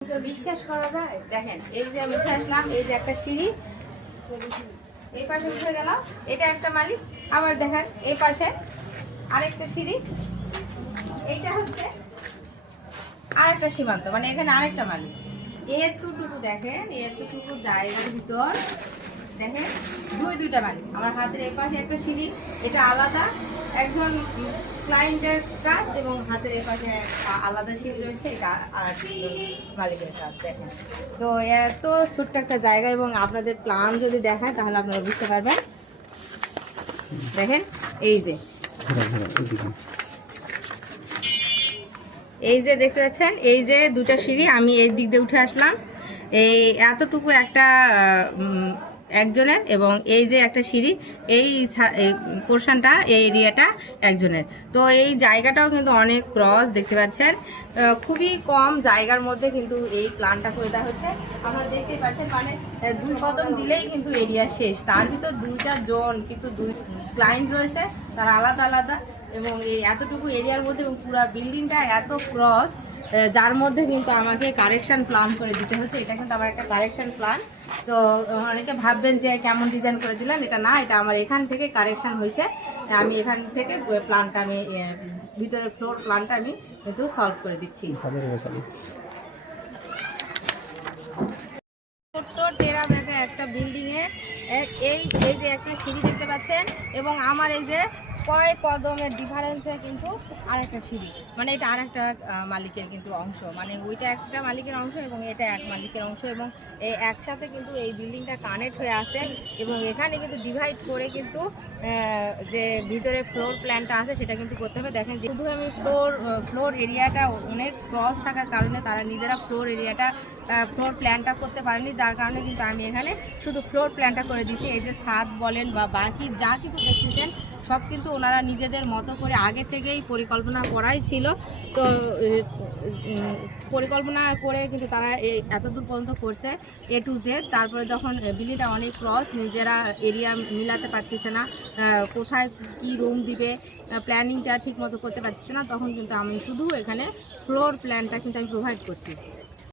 বিশ্বাস করা যায়? দেখেন এই যে আমি উঠে আসলাম, এই যে একটা সিঁড়ি, এই পাশে উঠে গেলাম, এটা একটা মালিক। আবার দেখেন এই পাশে আরেকটা সিঁড়ি, এইটা হচ্ছে আরেকটা সীমান্ত, মানে এখানে আরেকটা মালিক। এতটুকু দেখেন, এতটুকু জায়গার ভিতর দেখেন দুইটা মালিক। আমার হাতের এই পাশে একটা সিঁড়ি, এটা আলাদা একজন ক্লায়েন্টের কাজ, এবং হাতের এই পাশে আলাদা সিঁড়ি রয়েছে, এটা আর একজন মালিকের কাজ। দেখেন তো এত ছোট্ট একটা জায়গা, এবং আপনাদের প্ল্যান যদি দেখায় তাহলে আপনারা বুঝতে পারবেন। দেখেন এই যে দেখতে পাচ্ছেন, এই যে দুটা সিঁড়ি, আমি এই দিক দিয়ে উঠে আসলাম, এই এতটুকু একটা একজনের, এবং এই যে একটা সিঁড়ি, এই পোর্শনটা, এই এরিয়াটা একজনের। তো এই জায়গাটাও কিন্তু অনেক ক্রস দেখতে পাচ্ছেন, খুবই কম জায়গার মধ্যে কিন্তু এই প্ল্যানটা করে দেওয়া হচ্ছে। আপনারা দেখতেই পাচ্ছেন, মানে 2 কদম দিলেই কিন্তু এরিয়া শেষ। তার ভিতর 2টা জোন, কিন্তু 2 ক্লায়েন্ট রয়েছে, তারা আলাদা আলাদা, এবং এই এতটুকু এরিয়ার মধ্যে, এবং পুরো বিল্ডিংটা এত ক্রস, যার মধ্যে কিন্তু আমাকে কারেকশন প্ল্যান করে দিতে হচ্ছে। এটা কিন্তু আমার একটা কারেকশন প্ল্যান। তো অনেকে ভাববেন যে কেমন ডিজাইন করে দিলেন, এটা না, এটা আমার এখান থেকে কারেকশন হয়েছে। আমি এখান থেকে প্ল্যানটা, আমি ভিতরের ফ্লোর প্ল্যানটা আমি কিন্তু সলভ করে দিচ্ছি। ছোট্ট টেরা ব্যাগে একটা বিল্ডিংয়ে এই যে একটা সিঁড়ি দেখতে পাচ্ছেন, এবং আমার এই যে কয়েক কদমের ডিফারেন্সে কিন্তু আরেকটা সিঁড়ি, মানে এটা আরেকটা মালিকের কিন্তু অংশ, মানে ওইটা একটা মালিকের অংশ এবং এটা এক মালিকের অংশ, এবং এই একসাথে কিন্তু এই বিল্ডিংটা কানেক্ট হয়ে আছে। এবং এখানে কিন্তু ডিভাইড করে কিন্তু যে ভিতরে ফ্লোর প্ল্যানটা আছে সেটা কিন্তু করতে হবে। দেখেন শুধু আমি ফ্লোর এরিয়াটা অনেক ক্রস থাকার কারণে তারা নিজেরা ফ্লোর প্ল্যানটা করতে পারেনি, যার কারণে কিন্তু আমি এখানে শুধু ফ্লোর প্ল্যানটা করে দিয়েছি। এই যে ছাদ বলেন বা বাকি যা কিছু দেখতেছেন সব কিন্তু ওনারা নিজেদের মতো করে আগে থেকেই পরিকল্পনা করাই ছিল। তো পরিকল্পনা করে কিন্তু তারা এতদূর পর্যন্ত করছে A to Z। তারপরে যখন বিল্ডিংটা অনেক ক্রস, নিজেরা এরিয়া মিলাতে পারতেছে না, কোথায় কি রুম দিবে, প্ল্যানিংটা ঠিক মতো করতে পারতেছে না, তখন কিন্তু আমি শুধু এখানে ফ্লোর প্ল্যানটা কিন্তু আমি প্রোভাইড করছি।